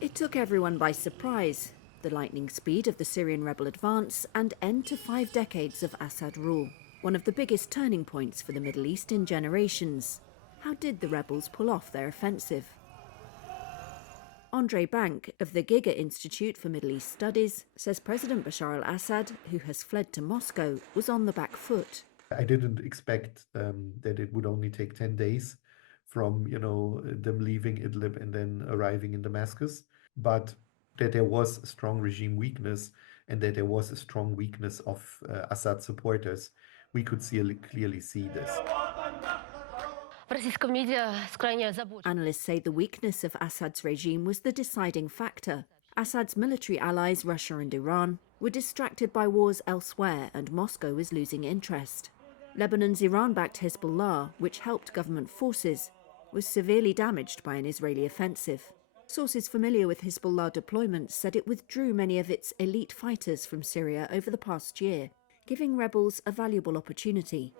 It took everyone by surprise, the lightning speed of the Syrian rebel advance and end to 5 decades of Assad rule, one of the biggest turning points for the Middle East in generations. How did the rebels pull off their offensive? Andre Bank of the Giga Institute for Middle East Studies says President Bashar al-Assad, who has fled to Moscow, was on the back foot. I didn't expect that it would only take 10 days from, them leaving Idlib and then arriving in Damascus, but that there was a strong regime weakness and that there was a strong weakness of Assad supporters. We could clearly see this. Analysts say the weakness of Assad's regime was the deciding factor. Assad's military allies, Russia and Iran, were distracted by wars elsewhere and Moscow was losing interest. Lebanon's Iran-backed Hezbollah, which helped government forces, was severely damaged by an Israeli offensive. Sources familiar with Hezbollah deployments said it withdrew many of its elite fighters from Syria over the past year, giving rebels a valuable opportunity.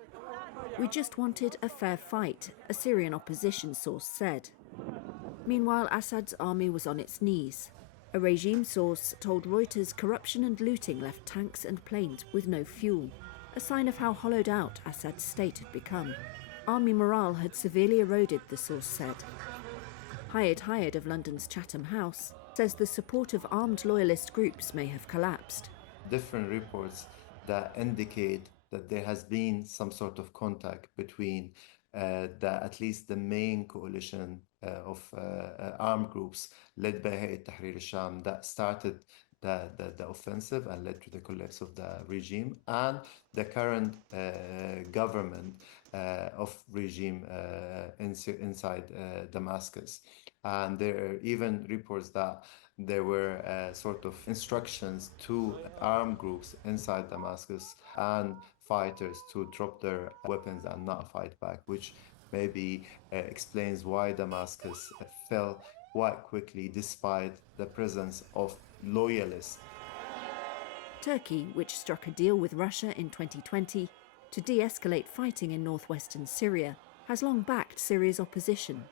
"We just wanted a fair fight," a Syrian opposition source said. Meanwhile, Assad's army was on its knees. A regime source told Reuters corruption and looting left tanks and planes with no fuel, a sign of how hollowed out Assad's state had become. Army morale had severely eroded, the source said. Hayed of London's Chatham House says the support of armed loyalist groups may have collapsed. Different reports that indicate that there has been some sort of contact between at least the main coalition of armed groups led by Tahrir al-Sham that started the offensive and led to the collapse of the regime, and the current government of regime inside Damascus. And there are even reports that there were sort of instructions to armed groups inside Damascus and fighters to drop their weapons and not fight back, which maybe explains why Damascus fell quite quickly despite the presence of loyalists. Turkey, which struck a deal with Russia in 2020 to de-escalate fighting in northwestern Syria, has long backed Syria's opposition.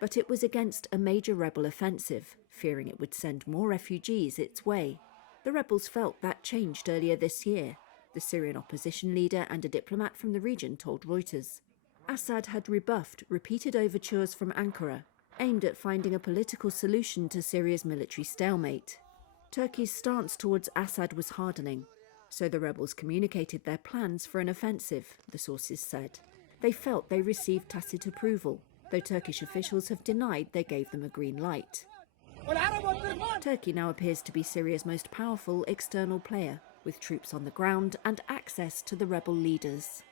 But it was against a major rebel offensive, fearing it would send more refugees its way. The rebels felt that changed earlier this year, the Syrian opposition leader and a diplomat from the region told Reuters. Assad had rebuffed repeated overtures from Ankara, aimed at finding a political solution to Syria's military stalemate. Turkey's stance towards Assad was hardening, so the rebels communicated their plans for an offensive, the sources said. They felt they received tacit approval, though Turkish officials have denied they gave them a green light. Turkey now appears to be Syria's most powerful external player, with troops on the ground and access to the rebel leaders.